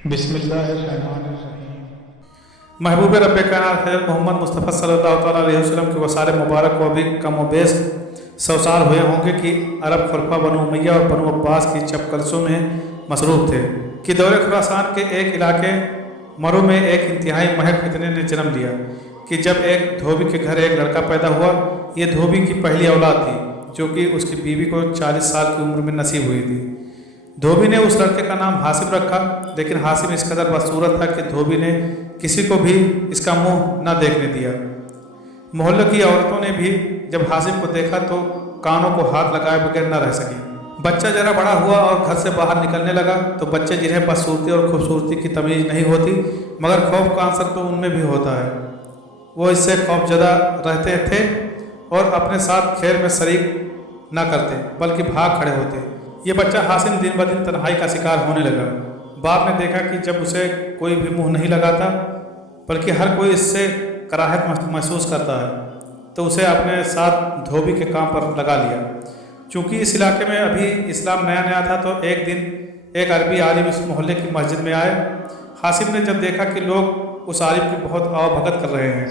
बिस्मिल्लाहिर्रहमानिर्रहीम। महबूब रब कायनात हज़रत मोहम्मद मुस्तफ़ा सल्लल्लाहु तआला अलैहि वसल्लम के वसाल मुबारक को अभी कम व बेश 100 साल हुए होंगे कि अरब खुलफा बनु उमैया और बनु अब्बास की चपकलसों में मसरूफ़ थे कि दौरे खुरासान के एक इलाके मरू में एक इंतहाई महक फितने ने जन्म लिया कि जब एक धोबी के घर एक लड़का पैदा हुआ। ये धोबी की पहली औलाद थी जो कि उसकी बीवी को 40 साल की उम्र में नसीब हुई थी। धोबी ने उस लड़के का नाम हासिम रखा, लेकिन हासिम इस कदर बदसूरत था कि धोबी ने किसी को भी इसका मुंह न देखने दिया। मोहल्ले की औरतों ने भी जब हासिम को देखा तो कानों को हाथ लगाए बगैर न रह सकी। बच्चा जरा बड़ा हुआ और घर से बाहर निकलने लगा तो बच्चे जिन्हें बदसूरती और खूबसूरती की तमीज़ नहीं होती मगर खौफ का आंसर तो उनमें भी होता है, वो इससे खौफजदा रहते थे और अपने साथ खेल में शरीक न करते बल्कि भाग खड़े होते। ये बच्चा हासिम दिन ब दिन तन्हाई का शिकार होने लगा। बाप ने देखा कि जब उसे कोई भी मुंह नहीं लगाता बल्कि हर कोई इससे कराहत महसूस करता है तो उसे अपने साथ धोबी के काम पर लगा लिया। चूँकि इस इलाके में अभी इस्लाम नया नया था तो एक दिन एक अरबी आलिम इस मोहल्ले की मस्जिद में आए। हासिम ने जब देखा कि लोग उस आलिम की बहुत आवभगत कर रहे हैं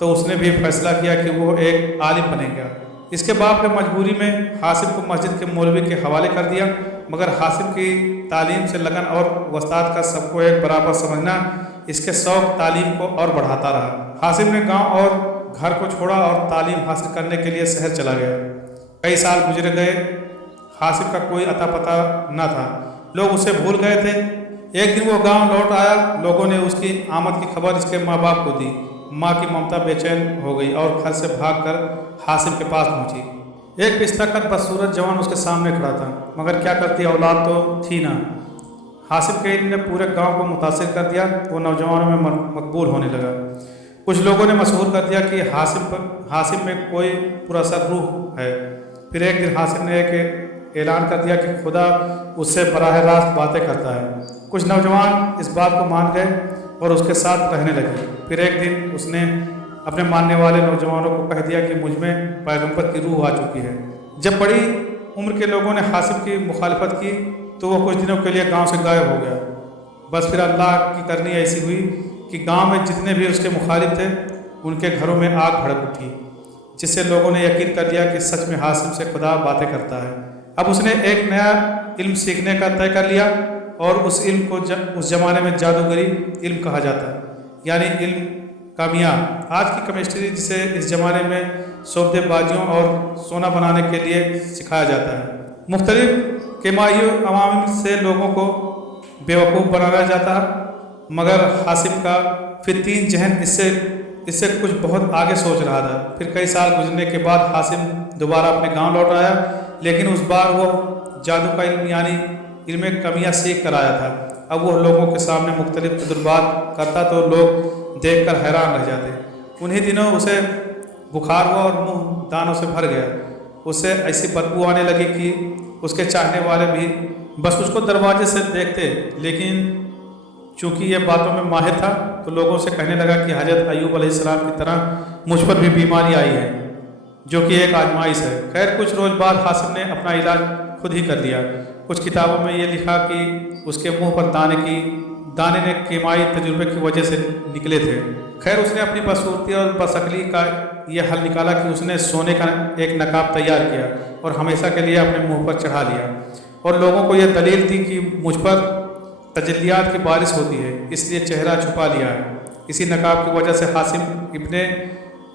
तो उसने भी फैसला किया कि वो एक आलिम बनेगा। इसके बाप ने मजबूरी में हासिम को मस्जिद के मौलवी के हवाले कर दिया, मगर हासिम की तालीम से लगन और वस्ताद का सबको एक बराबर समझना इसके शौक़ तालीम को और बढ़ाता रहा। हासिम ने गांव और घर को छोड़ा और तालीम हासिल करने के लिए शहर चला गया। कई साल गुजर गए, हासिम का कोई अता पता न था, लोग उसे भूल गए थे। एक दिन वो गांव लौट आया, लोगों ने उसकी आमद की खबर इसके माँ बाप को दी। माँ की ममता बेचैन हो गई और घर से भागकर हासिम के पास पहुंची। एक पिस्ताकत बदसूरत जवान उसके सामने खड़ा था, मगर क्या करती, औलाद तो थी ना। हासिम के इल्म ने पूरे गांव को मुतासिर कर दिया, वो नौजवानों में मकबूल होने लगा। कुछ लोगों ने मशहूर कर दिया कि हासिम में कोई पुरअसर रूह है। फिर एक दिन हासिम ने एक ऐलान कर दिया कि खुदा उससे बराह रास्त बातें करता है। कुछ नौजवान इस बात को मान गए और उसके साथ रहने लगे। फिर एक दिन उसने अपने मानने वाले नौजवानों को कह दिया कि मुझ में पैगंबर की रूह आ चुकी है। जब बड़ी उम्र के लोगों ने हासिम की मुखालफत की तो वो कुछ दिनों के लिए गांव से गायब हो गया। बस फिर अल्लाह की करनी ऐसी हुई कि गांव में जितने भी उसके मुखालिफ थे उनके घरों में आग भड़क उठी, जिससे लोगों ने यकीन कर लिया कि सच में हासिम से खुदा बातें करता है। अब उसने एक नया इल्म सीखने का तय कर लिया और उस इल्म को उस ज़माने में जादूगरी इल्म कहा जाता है, यानी इल्म कामिया। आज की केमिस्ट्री जिसे इस ज़माने में सौदेबाजियों और सोना बनाने के लिए सिखाया जाता है। मुख्तलिफ केमाई अवामिल से लोगों को बेवकूफ़ बनाया जाता है, मगर हासिम का फिर तीन जहन इससे कुछ बहुत आगे सोच रहा था। फिर कई साल गुजरने के बाद हासिम दोबारा अपने गांव लौट आया, लेकिन उस बार वो जादू का इल्म यानी इल्म कमियाँ सीख कर आया था। अब वो लोगों के सामने मुख्तलिफ तजुर्बात करता तो लोग देखकर हैरान रह जाते। उन्हीं दिनों उसे बुखार हुआ और मुंह दानों से भर गया। उससे ऐसी बदबू आने लगी कि उसके चाहने वाले भी बस उसको दरवाजे से देखते, लेकिन चूँकि ये बातों में माहिर था तो लोगों से कहने लगा कि हज़रत अय्यूब अलैहिस्सलाम की तरह मुझ पर भी बीमारी आई है, जो कि एक आजमाइश है। खैर कुछ रोज़ बाद हासिम ने अपना इलाज खुद ही कर लिया। कुछ किताबों में ये लिखा कि उसके मुंह पर दाने ने कीमाई तजुर्बे की वजह से निकले थे। खैर उसने अपनी बदसूरती और बशक्ली का ये हल निकाला कि उसने सोने का एक नकाब तैयार किया और हमेशा के लिए अपने मुँह पर चढ़ा लिया और लोगों को यह दलील दी कि मुझ पर तजल्लियात की बारिश होती है, इसलिए चेहरा छुपा लिया है। इसी नकाब की वजह से हासिम इब्ने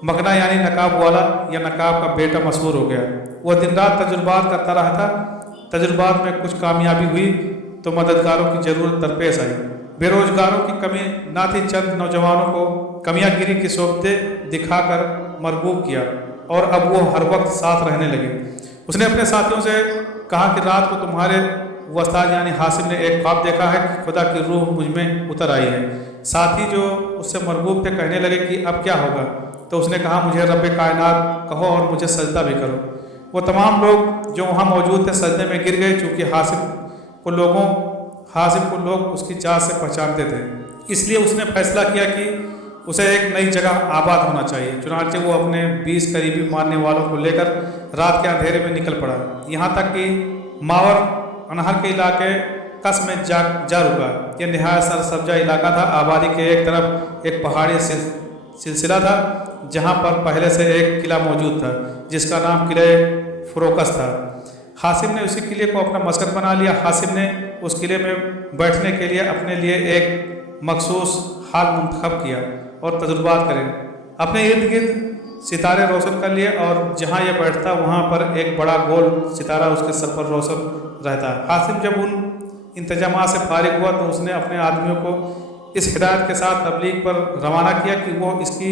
मगना यानी नकाब वाला या नकाब का बेटा मशहूर हो गया। वह दिन रात तजुर्बात करता रहा था। तजुर्बात में कुछ कामयाबी हुई तो मददगारों की ज़रूरत दरपेश आई। बेरोजगारों की कमी ना थी। चंद नौजवानों को कमियागिरी की सोबतें दिखाकर मरगूब किया और अब वो हर वक्त साथ रहने लगे। उसने अपने साथियों से कहा कि रात को तुम्हारे वस्ताद यानी हासिम ने एक ख्वाब देखा है कि खुदा की रूह मुझ में उतर आई है। साथी जो उससे मरगूब थे कहने लगे कि अब क्या होगा, तो उसने कहा मुझे रब कायनात कहो और मुझे सजदा भी करो। वो तमाम लोग जो वहाँ मौजूद थे सजदे में गिर गए। चूँकि हासिम को लोग उसकी जात से पहचानते थे, इसलिए उसने फैसला किया कि उसे एक नई जगह आबाद होना चाहिए। चुनांचे वो अपने 20 करीबी मानने वालों को लेकर रात के अंधेरे में निकल पड़ा। यहाँ तक कि मावर अनहर के इलाके कस में जा रुका। यह नहायत सरसब्जा इलाका था। आबादी के एक तरफ एक पहाड़ी सिलसिला था जहाँ पर पहले से एक किला मौजूद था जिसका नाम किले फरोकस था। हासिम ने उसी किले को अपना मस्कन बना लिया। हासिम ने उस किले में बैठने के लिए अपने लिए एक मखसूस हाल मुंतखब किया और तजुर्बात करें। अपने इर्द गिर्द सितारे रोशन कर लिए और जहाँ यह बैठता वहाँ पर एक बड़ा गोल सितारा उसके सर पर रोशन रहता। हासिम जब उन इंतजामात से फारिग हुआ तो उसने अपने आदमियों को इस हिदायत के साथ तबलीग पर रवाना किया कि वो इसकी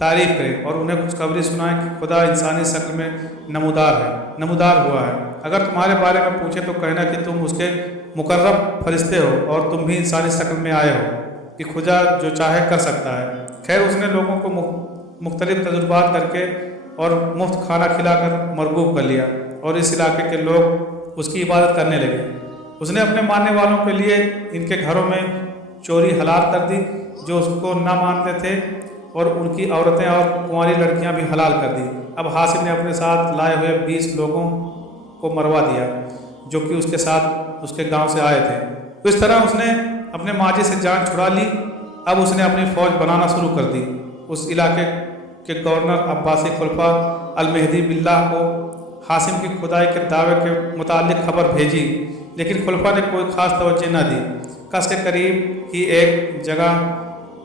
तारीफ करें और उन्हें खुशखबरी सुनाएं कि खुदा इंसानी शक्ल में नमूदार हुआ है। अगर तुम्हारे बारे में पूछे तो कहना कि तुम उसके मुकर्रब फरिश्ते हो और तुम भी इंसानी शक्ल में आए हो कि खुदा जो चाहे कर सकता है। खैर, उसने लोगों को मुख्तलिफ तजुर्बात करके और मुफ्त खाना खिलाकर मरगूब कर लिया और इस इलाके के लोग उसकी इबादत करने लगे। उसने अपने मानने वालों के लिए इनके घरों में चोरी हलाल कर दी जो उसको ना मानते थे और उनकी औरतें और कुंवारी लड़कियां भी हलाल कर दी। अब हासिम ने अपने साथ लाए हुए 20 लोगों को मरवा दिया जो कि उसके साथ उसके गांव से आए थे। तो इस तरह उसने अपने माजी से जान छुड़ा ली। अब उसने अपनी फ़ौज बनाना शुरू कर दी। उस इलाके के गवर्नर अब्बासी खुलफा अल मेहदी बिल्लाह को हासिम की खुदाई के दावे के मुतालिक खबर भेजी, लेकिन खुलफा ने कोई ख़ास तवज्जो न दी। कस के करीब ही एक जगह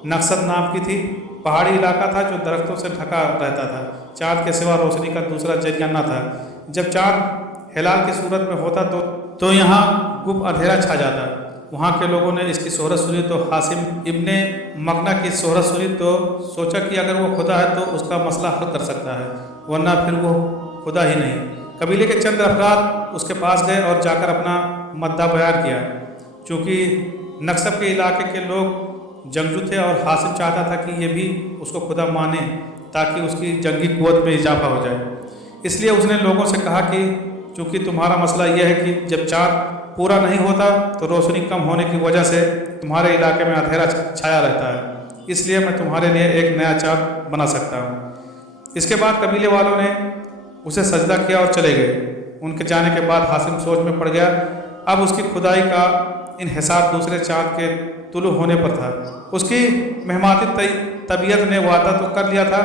नक्सद नाम की थी। पहाड़ी इलाका था जो दरख्तों से ढका रहता था। चाँद के सिवा रोशनी का दूसरा जरिया न था। जब चाँद हिलाल की सूरत में होता तो यहाँ गुप्त अंधेरा छा जाता। वहाँ के लोगों ने इसकी शोहरत सुनी तो हासिम इब्ने मकना की शोहरत सुनी तो सोचा कि अगर वो खुदा है तो उसका मसला हल कर सकता है, वरना फिर वो खुदा ही नहीं। कबीले के चंद अफराद उसके पास गए और जाकर अपना मद्दा बयान किया। चूँकि नक्सब के इलाके के लोग जंगजू थे और हासिम चाहता था कि ये भी उसको खुदा माने ताकि उसकी जंगी कुव्वत में इजाफा हो जाए। इसलिए उसने लोगों से कहा कि चूँकि तुम्हारा मसला यह है कि जब चाँद पूरा नहीं होता तो रोशनी कम होने की वजह से तुम्हारे इलाके में अंधेरा छाया रहता है, इसलिए मैं तुम्हारे लिए एक नया चाँद बना सकता हूँ। इसके बाद कबीले वालों ने उसे सजदा किया और चले गए। उनके जाने के बाद हासिम सोच में पड़ गया। अब उसकी खुदाई का इन्हिसार दूसरे चाँद के तुलू होने पर था। उसकी मेहमाती तबीयत ने वादा तो कर लिया था,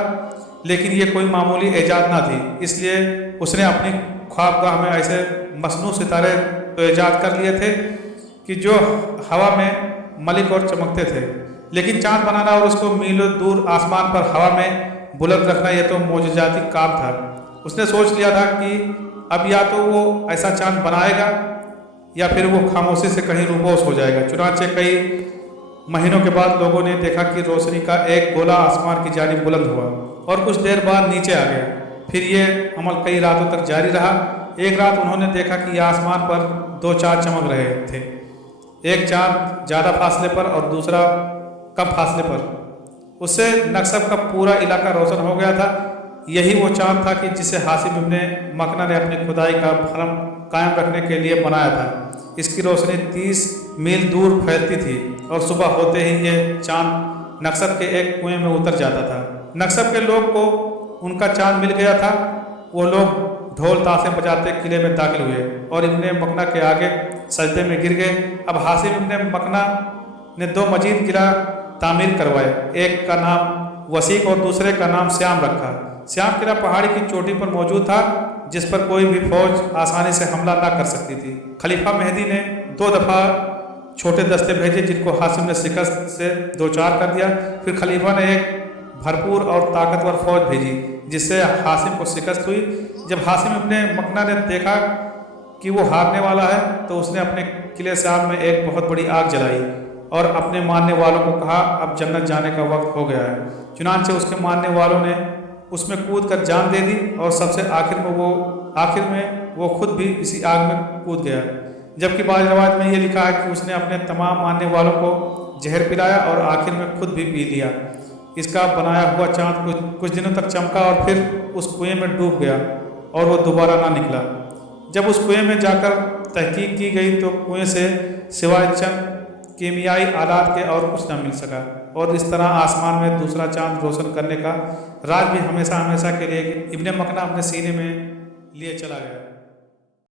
लेकिन ये कोई मामूली ईजाद ना थी। इसलिए उसने अपनी ख्वाबगाह में ऐसे मसनू सितारे तो ईजाद कर लिए थे कि जो हवा में मलिक और चमकते थे, लेकिन चाँद बनाना और उसको मीलों दूर आसमान पर हवा में बुलंद रखना यह तो मोजज़ाती काम था। उसने सोच लिया था कि अब या तो वो ऐसा चाँद बनाएगा या फिर वो खामोशी से कहीं रूपोश हो जाएगा। चुनांचे कई महीनों के बाद लोगों ने देखा कि रोशनी का एक गोला आसमान की जानिब बुलंद हुआ और कुछ देर बाद नीचे आ गया। फिर ये अमल कई रातों तक जारी रहा। एक रात उन्होंने देखा कि आसमान पर 2 चाँद चमक रहे थे, एक चाँद ज़्यादा फासले पर और दूसरा कम फासले पर। उससे नक्सब का पूरा इलाका रोशन हो गया था। यही वो चाँद था कि जिसे हासिम इब्ने मकना ने अपनी खुदाई का भरम कायम रखने के लिए बनाया था। इसकी रोशनी 30 मील दूर फैलती थी और सुबह होते ही ये चाँद नक्सब के एक कुएं में उतर जाता था। नक्सब के लोग को उनका चाँद मिल गया था। वो लोग ढोल ताशे बजाते किले में दाखिल हुए और इब्ने मकना के आगे सजदे में गिर गए। अब हासिम इब्ने मकना ने 2 मजीद किला तामीर करवाए। एक का नाम वसीक और दूसरे का नाम श्याम रखा। श्याम किला पहाड़ी की चोटी पर मौजूद था जिस पर कोई भी फौज आसानी से हमला ना कर सकती थी। खलीफा मेहदी ने 2 दफ़ा छोटे दस्ते भेजे जिनको हासिम ने शिकस्त से 2-4 कर दिया। फिर खलीफा ने एक भरपूर और ताकतवर फौज भेजी जिससे हासिम को शिकस्त हुई। जब हासिम इब्ने मकना ने देखा कि वो हारने वाला है तो उसने अपने किले श्याम में एक बहुत बड़ी आग जलाई और अपने मानने वालों को कहा अब जन्नत जाने का वक्त हो गया है। चुनांचे उसके मानने वालों ने उसमें कूद कर जान दे दी और सबसे आखिर में वो खुद भी इसी आग में कूद गया। जबकि बाज़ रवायत में ये लिखा है कि उसने अपने तमाम मानने वालों को जहर पिलाया और आखिर में खुद भी पी लिया। इसका बनाया हुआ चाँद कुछ दिनों तक चमका और फिर उस कुएं में डूब गया और वो दोबारा ना निकला। जब उस कुएं में जाकर तहकीक की गई तो कुएं से सिवाय चंद कीमियाई आलात के और कुछ न मिल सका और इस तरह आसमान में दूसरा चाँद रोशन करने का राज भी हमेशा के लिए इब्ने मकना अपने सीने में लिए चला गया।